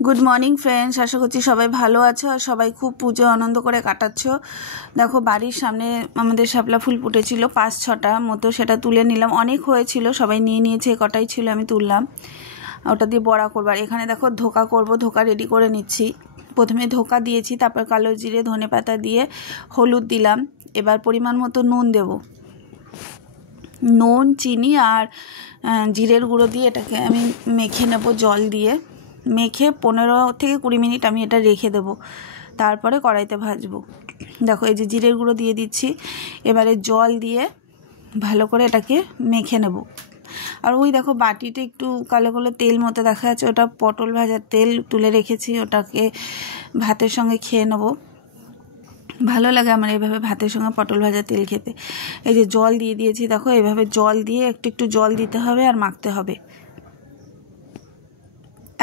Good morning friends, আশা করছি সবাই ভালো আছো আর সবাই খুব পুজো আনন্দ করে কাটাচ্ছ। দেখো বাড়ির সামনে আমাদের শাপলা ফুল ফুটেছিল 5-6টা মতো, সেটা তুলে নিলাম। অনেক হয়েছিল, সবাই নিয়ে নিয়েছে, কটাই ছিল আমি তুললাম। ওটা দিয়ে বড়া করবার। এখানে দেখো ধোকা করব, ধোকা রেডি করে নিচ্ছি। প্রথমে ধোকা দিয়েছি, তারপর কালো জিরে ধনে পাতা দিয়ে হলুদ দিলাম। এবার পরিমাণ মতো নুন দেব, নুন চিনি আর জিরের গুঁড়ো দিয়ে এটাকে আমি মেখে নেব। জল দিয়ে মেখে 15 থেকে 20 মিনিট আমি এটা রেখে দেব, তারপরে কড়াইতে ভাজবো। দেখো এই যে জিরের গুঁড়ো দিয়ে দিচ্ছি, এবারে জল দিয়ে ভালো করে এটাকে মেখে নেব। আর ওই দেখো বাটিতে একটু কালো কালো তেল মতো দেখা যাচ্ছে, ওটা পটল ভাজার তেল তুলে রেখেছি, ওটাকে ভাতের সঙ্গে খেয়ে নেব। ভালো লাগে আমার এইভাবে ভাতের সঙ্গে পটল ভাজা তেল খেতে। এই যে জল দিয়ে দিয়েছি, দেখো এইভাবে জল দিয়ে একটু একটু জল দিতে হবে আর মাখতে হবে।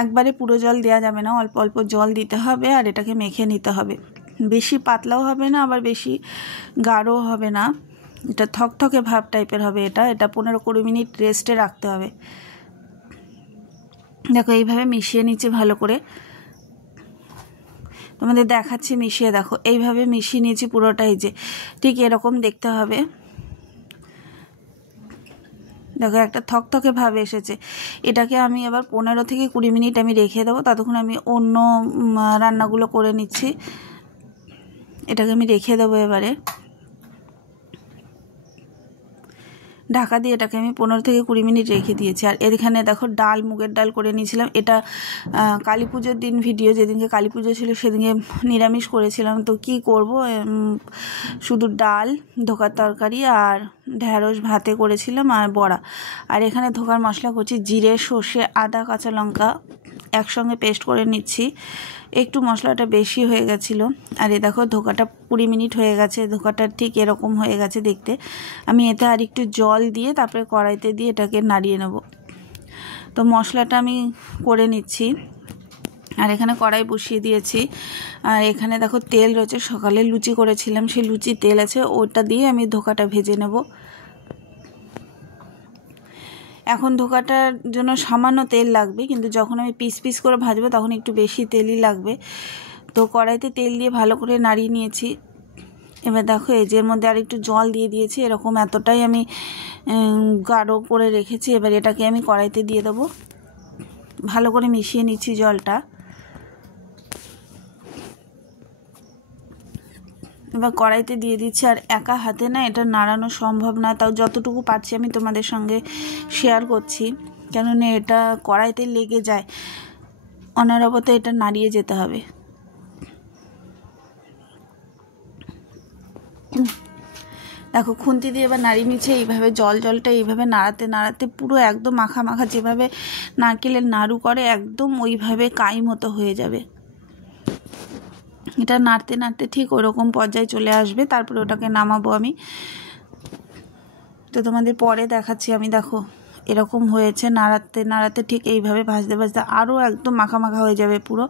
একবারে পুরো জল দেওয়া যাবে না, অল্প অল্প জল দিতে হবে আর এটাকে মেখে নিতে হবে। বেশি পাতলাও হবে না, আবার বেশি গাঢ়ও হবে না, এটা থকথকে ভাব টাইপের হবে। এটা 15-20 মিনিট রেস্টে রাখতে হবে। দেখো এইভাবে মিশিয়ে নিচ্ছি ভালো করে, তোমাদের দেখাচ্ছি মিশিয়ে। দেখো এইভাবে মিশিয়ে নিয়েছি পুরোটাই, যে ঠিক এরকম দেখতে হবে। দেখো একটা থকথকে ভাব এসেছে। এটাকে আমি এবার 15 থেকে 20 মিনিট আমি রেখে দেবো। ততক্ষণ আমি অন্য রান্নাগুলো করে নিচ্ছি। এটাকে আমি রেখে দেবো এবারে ঢাকা দিয়ে। এটাকে আমি 15 থেকে 20 মিনিট রেখে দিয়েছি। আর এখানে দেখো ডাল, মুগের ডাল করে নিয়েছিলাম। এটা কালী পুজোর দিন ভিডিও, যেদিনকে কালী পুজো ছিল সেদিনকে নিরামিষ করেছিলাম। তো কি করব, শুধু ডাল, ধোকার তরকারি আর ঢ্যাঁড়স ভাতে করেছিলাম আর বড়া। আর এখানে ধোকার মশলা করছি, জিরে, সর্ষে, আদা, কাঁচা লঙ্কা একসঙ্গে পেস্ট করে নিচ্ছি। একটু মশলাটা বেশি হয়ে গেছিলো। আর এ দেখো ধোকাটা 20 মিনিট হয়ে গেছে, ধোকাটা ঠিক এরকম হয়ে গেছে দেখতে। আমি এতে আর একটু জল দিয়ে তারপরে কড়াইতে দিয়ে এটাকে নাড়িয়ে নেব। তো মশলাটা আমি করে নিচ্ছি। আর এখানে কড়াই বসিয়ে দিয়েছি। আর এখানে দেখো তেল রয়েছে, সকালে লুচি করেছিলাম সেই লুচি তেল আছে, ওটা দিয়ে আমি ধোকাটা ভেজে নেব। এখন ধোকাটার জন্য সামান্য তেল লাগবে, কিন্তু যখন আমি পিস পিস করে ভাজবো তখন একটু বেশি তেলই লাগবে। তো কড়াইতে তেল দিয়ে ভালো করে নাড়িয়ে নিয়েছি। এবার দেখো এই যে এর মধ্যে আর একটু জল দিয়ে দিয়েছি, এরকম এতটাই আমি গাঢ় করে রেখেছি। এবার এটাকে আমি কড়াইতে দিয়ে দেবো, ভালো করে মিশিয়ে নিচ্ছি জলটা। এবার কড়াইতে দিয়ে দিচ্ছি। আর একা হাতে না এটা নাড়ানো সম্ভব না, তাও যতটুকু পারছি আমি তোমাদের সঙ্গে শেয়ার করছি, কেননা এটা কড়াইতে লেগে যায়, অনারবত এটা নাড়িয়ে যেতে হবে। দেখো খুন্তি দিয়ে এবার নাড়িয়ে নিচ্ছে এইভাবে, জলটা এইভাবে নাড়াতে নাড়াতে পুরো একদম মাখা মাখা, যেভাবে নারকেলের নাড়ু করে একদম ওইভাবে কাই মতো হয়ে যাবে। এটা নাড়তে নাড়তে ঠিক ওরকম পর্যায়ে চলে আসবে, তারপরে ওটাকে নামাবো আমি। তো তোমাদের পরে দেখাচ্ছি আমি। দেখো এরকম হয়েছে, নাড়াতে নাড়াতে ঠিক এইভাবে ভাজতে ভাজতে আরও একদম মাখা মাখা হয়ে যাবে। পুরো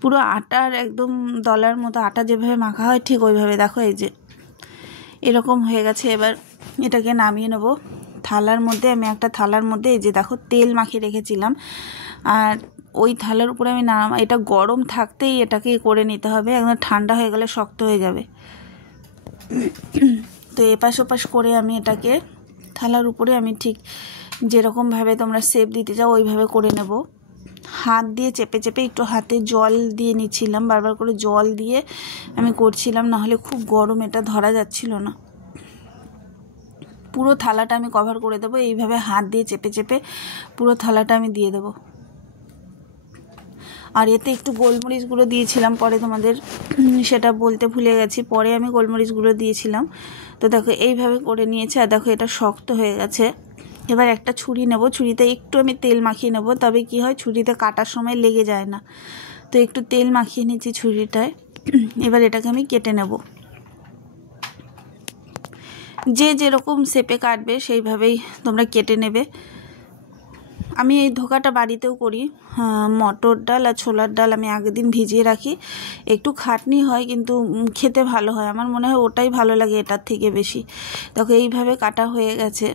পুরো আটার একদম দলার মতো, আটা যেভাবে মাখা হয় ঠিক ওইভাবে। দেখো এই যে এরকম হয়ে গেছে। এবার এটাকে নামিয়ে নেব থালার মধ্যে। আমি একটা থালার মধ্যে এই যে দেখো তেল মাখিয়ে রেখেছিলাম, আর ওই থালার উপরে আমি এটা গরম থাকতেই এটাকে করে নিতে হবে, একদম ঠান্ডা হয়ে গেলে শক্ত হয়ে যাবে। তো এপাশ ওপাশ করে আমি এটাকে থালার উপরে আমি ঠিক যেরকমভাবে তোমরা শেপ দিতে চাও ওইভাবে করে নেব। হাত দিয়ে চেপে চেপে একটু হাতে জল দিয়ে নিচ্ছিলাম, বারবার করে জল দিয়ে আমি করছিলাম, নাহলে খুব গরম, এটা ধরা যাচ্ছিল না। পুরো থালাটা আমি কভার করে দেবো, এইভাবে হাত দিয়ে চেপে চেপে পুরো থালাটা আমি দিয়ে দেবো। আর এতে একটু গোলমরিচ গুঁড়ো দিয়েছিলাম, পরে তোমাদের সেটা বলতে ভুলে গেছি, পরে আমি গোলমরিচ গুঁড়ো দিয়েছিলাম। তো দেখো এইভাবে করে নিয়েছে। আর দেখো এটা শক্ত হয়ে গেছে। এবার একটা ছুরি নেব, ছুরিতে একটু আমি তেল মাখিয়ে নেব, তবে কি হয় ছুরিতে কাটার সময় লেগে যায় না। তো একটু তেল মাখিয়ে নিচ্ছি ছুরিটায়। এবার এটাকে আমি কেটে নেব, যে যেরকম শেপে কাটবে সেইভাবেই তোমরা কেটে নেবে। আমি এই ধোকাটা বাড়িতেও করি। মটর ডাল আর ছোলার ডাল আমি আগের দিন ভিজিয়ে রাখি, একটু খাটনি হয় কিন্তু খেতে ভালো হয়, আমার মনে হয় ওটাই ভালো লাগে এটার থেকে বেশি। দেখো এইভাবে কাটা হয়ে গেছে।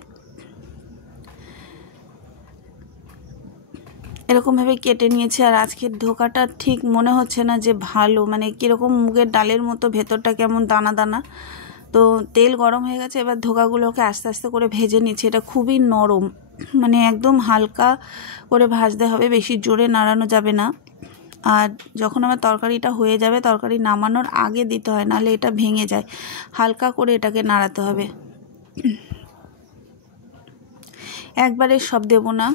এরকমভাবে কেটে নিয়েছি। আর আজকের ধোকাটা ঠিক মনে হচ্ছে না যে ভালো, মানে কীরকম মুগের ডালের মতো, ভেতরটা কেমন দানা দানা। তো তেল গরম হয়ে গেছে, এবার ধোকাগুলোকে আস্তে আস্তে করে ভেজে নিচ্ছি। এটা খুবই নরম, মানে একদম হালকা করে ভাজতে হবে, বেশি জোরে নাড়ানো যাবে না। আর যখন আমার তরকারিটা হয়ে যাবে, তরকারি নামানোর আগে দিতে হয়, নাহলে এটা ভেঙে যায়। হালকা করে এটাকে নাড়াতে হবে, একবারে সব দেবো না,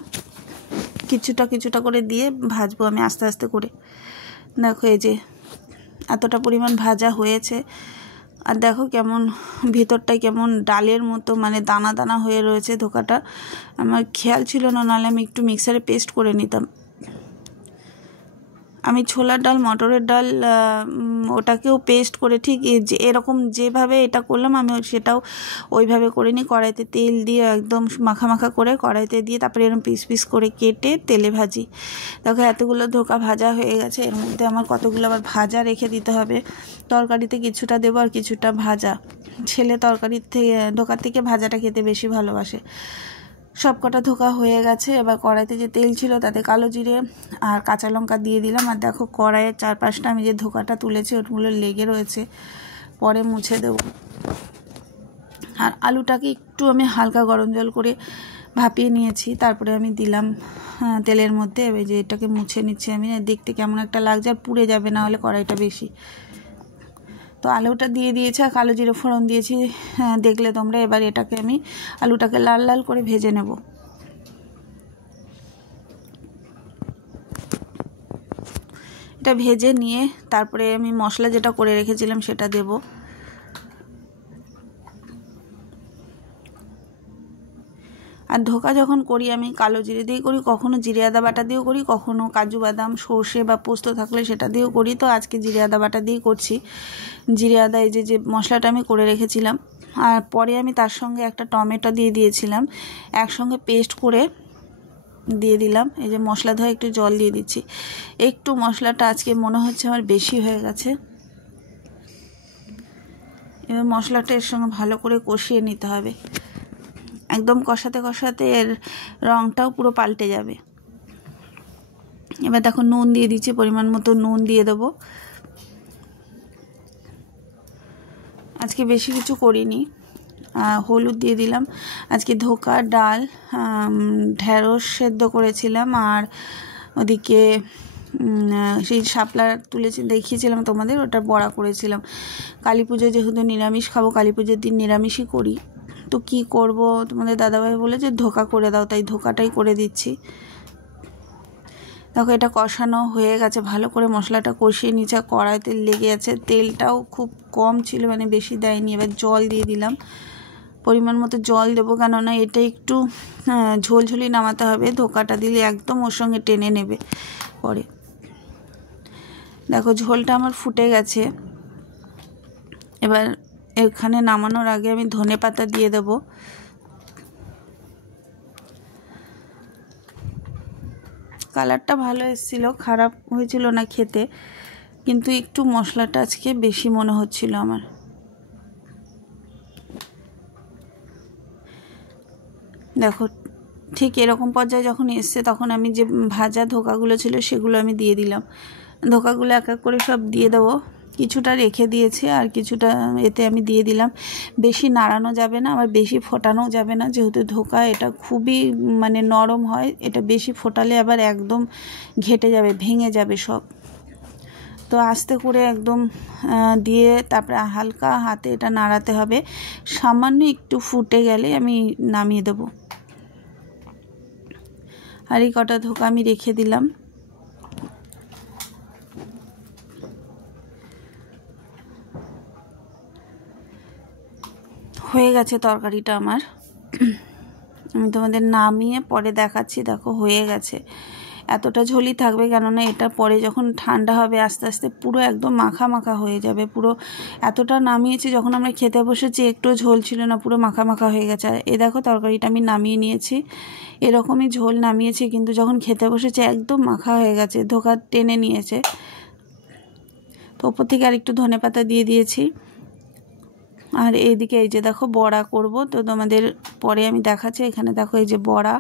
কিছুটা কিছুটা করে দিয়ে ভাজবো আমি আস্তে আস্তে করে। দেখো এই যে এতটা পরিমাণ ভাজা হয়েছে, আর দেখো কেমন ভিতরটায় কেমন ডালের মতো, মানে দানা দানা হয়ে রয়েছে ধোকাটা। আমার খেয়াল ছিল না, নাহলে আমি একটু মিক্সারে পেস্ট করে নিতাম। আমি ছোলার ডাল, মটরের ডাল, ওটাকেও পেস্ট করে ঠিক এরকম যেভাবে এটা করলাম আমি সেটাও ওইভাবে করে নিই। কড়াইতে তেল দিয়ে একদম মাখা মাখা করে কড়াইতে দিয়ে তারপরে এরকম পিস পিস করে কেটে তেলে ভাজি। দেখো এতগুলো ধোকা ভাজা হয়ে গেছে, এর মধ্যে আমার কতগুলো আবার ভাজা রেখে দিতে হবে। তরকারিতে কিছুটা দেবো আর কিছুটা ভাজা। ছেলে তরকারির থেকে, ধোকার থেকে ভাজাটা খেতে বেশি ভালোবাসে। সব কটা ধোকা হয়ে গেছে। এবার কড়াইতে যে তেল ছিল তাতে কালো জিরে আর কাঁচা লঙ্কা দিয়ে দিলাম। আর দেখো কড়াইয়ের 4-5টা আমি যে ধোকাটা তুলেছি ওগুলো লেগে রয়েছে, পরে মুছে দেব। আর আলুটাকে একটু আমি হালকা গরম জল করে ভাপিয়ে নিয়েছি, তারপরে আমি দিলাম তেলের মধ্যে। এবার যে এটাকে মুছে নিচ্ছি আমি, দেখতে কেমন একটা লাগছে, আর পুড়ে যাবে না হলে কড়াইটা বেশি। তো আলুটা দিয়ে দিয়েছি আর কালো জিরে ফোড়ন দিয়েছি, দেখলে তোমরা। এবার এটাকে আমি আলুটাকে লাল লাল করে ভেজে নেব। এটা ভেজে নিয়ে তারপরে আমি মশলা যেটা করে রেখেছিলাম সেটা দেব। আর ধোকা যখন করি আমি কালো জিরে দিয়ে করি, কখনো জিরে আদা বাটা দিয়েও করি, কখনো কাজু বাদাম, সর্ষে বা পোস্ত থাকলে সেটা দিয়েও করি। তো আজকে জিরে আদা বাটা দিয়েই করছি। জিরে আদা এই যে মশলাটা আমি করে রেখেছিলাম, আর পরে আমি তার সঙ্গে একটা টমেটো দিয়ে দিয়েছিলাম, একসঙ্গে পেস্ট করে দিয়ে দিলাম। এই যে মশলা ধোয়া একটু জল দিয়ে দিচ্ছি। একটু মশলাটা আজকে মনে হচ্ছে আমার বেশি হয়ে গেছে। এবার মশলাটা এর সঙ্গে ভালো করে কষিয়ে নিতে হবে, একদম কষাতে কষাতে এর রঙটাও পুরো পাল্টে যাবে। এবার দেখো নুন দিয়ে দিচ্ছি, পরিমাণ মতো নুন দিয়ে দেবো। আজকে বেশি কিছু করিনি। হলুদ দিয়ে দিলাম। আজকে ধোকা, ডাল, ঢেঁড়স সেদ্ধ করেছিলাম, আর ওদিকে সেই শাপলা তুলেছি দেখিয়েছিলাম তোমাদের, ওটা বড়া করেছিলাম। কালী পুজো যেহেতু নিরামিষ খাবো, কালী পুজোর দিন নিরামিষই করি। তো কি করব, তোমাদের দাদাভাই বলেছে ধোকা করে দাও, তাই ধোকাটাই করে দিচ্ছি। দেখো এটা কষানো হয়ে গেছে, ভালো করে মশলাটা কষিয়ে নিচে, কড়াইতে লেগে আছে। তেলটাও খুব কম ছিল, মানে বেশি দেয়নি। এবার জল দিয়ে দিলাম, পরিমাণ মতো জল দেবো, কেননা এটা একটু ঝোলঝোলি নামাতে হবে। ধোকাটা দিলে একদম ওর সঙ্গে টেনে নেবে পরে। দেখো ঝোলটা আমার ফুটে গেছে। এবার এখানে নামানোর আগে আমি ধনেপাতা দিয়ে দেবো। কালারটা ভালো এসেছিল, খারাপ হয়েছিল না খেতে, কিন্তু একটু মশলাটা আজকে বেশি মনে হচ্ছিল আমার। দেখো ঠিক এরকম পর্যায়ে যখন এসছে, তখন আমি যে ভাজা ধোকাগুলো ছিল সেগুলো আমি দিয়ে দিলাম। ধোকাগুলো এক এক করে সব দিয়ে দেবো, কিছুটা রেখে দিয়েছি আর কিছুটা এতে আমি দিয়ে দিলাম। বেশি নাড়ানো যাবে না, আবার বেশি ফোটানো যাবে না, যেহেতু ধোকা এটা খুবই মানে নরম হয়। এটা বেশি ফোটালে আবার একদম ঘেটে যাবে, ভেঙে যাবে সব। তো আস্তে করে একদম দিয়ে তারপরে হালকা হাতে এটা নাড়াতে হবে। সামান্য একটু ফুটে গেলে আমি নামিয়ে দেবো। আর এই কটা ধোকা আমি রেখে দিলাম। হয়ে গেছে তরকারিটা আমার, আমি তোমাদের নামিয়ে পরে দেখাচ্ছি। দেখো হয়ে গেছে, এতটা ঝোলই থাকবে, কেননা এটা পরে যখন ঠান্ডা হবে আস্তে আস্তে পুরো একদম মাখা মাখা হয়ে যাবে। পুরো এতটা নামিয়েছি, যখন আমরা খেতে বসেছি একটু ঝোল ছিল না, পুরো মাখা মাখা হয়ে গেছে। এ দেখো তরকারিটা আমি নামিয়ে নিয়েছি, এরকমই ঝোল নামিয়েছি, কিন্তু যখন খেতে বসেছে একদম মাখা হয়ে গেছে, ধোকা টেনে নিয়েছে। তো ওপর থেকে আর একটু ধনেপাতা দিয়ে দিয়েছি। আর এইদিকে এই যে দেখো বড়া করব, তো তোমাদের পরে আমি দেখাচ্ছি। এখানে দেখো এই যে বড়া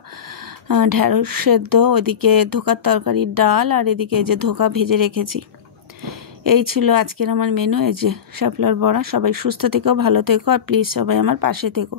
ঢ্যাঁড়স সেদ্ধ, ওইদিকে ধোকার তরকারির ডাল, আর এদিকে এই যে ধোকা ভেজে রেখেছি। এই ছিল আজকের আমার মেনু। এই যে শাপলার বড়া। সবাই সুস্থ থেকো, ভালো থেকো, আর প্লিজ সবাই আমার পাশে থেকো।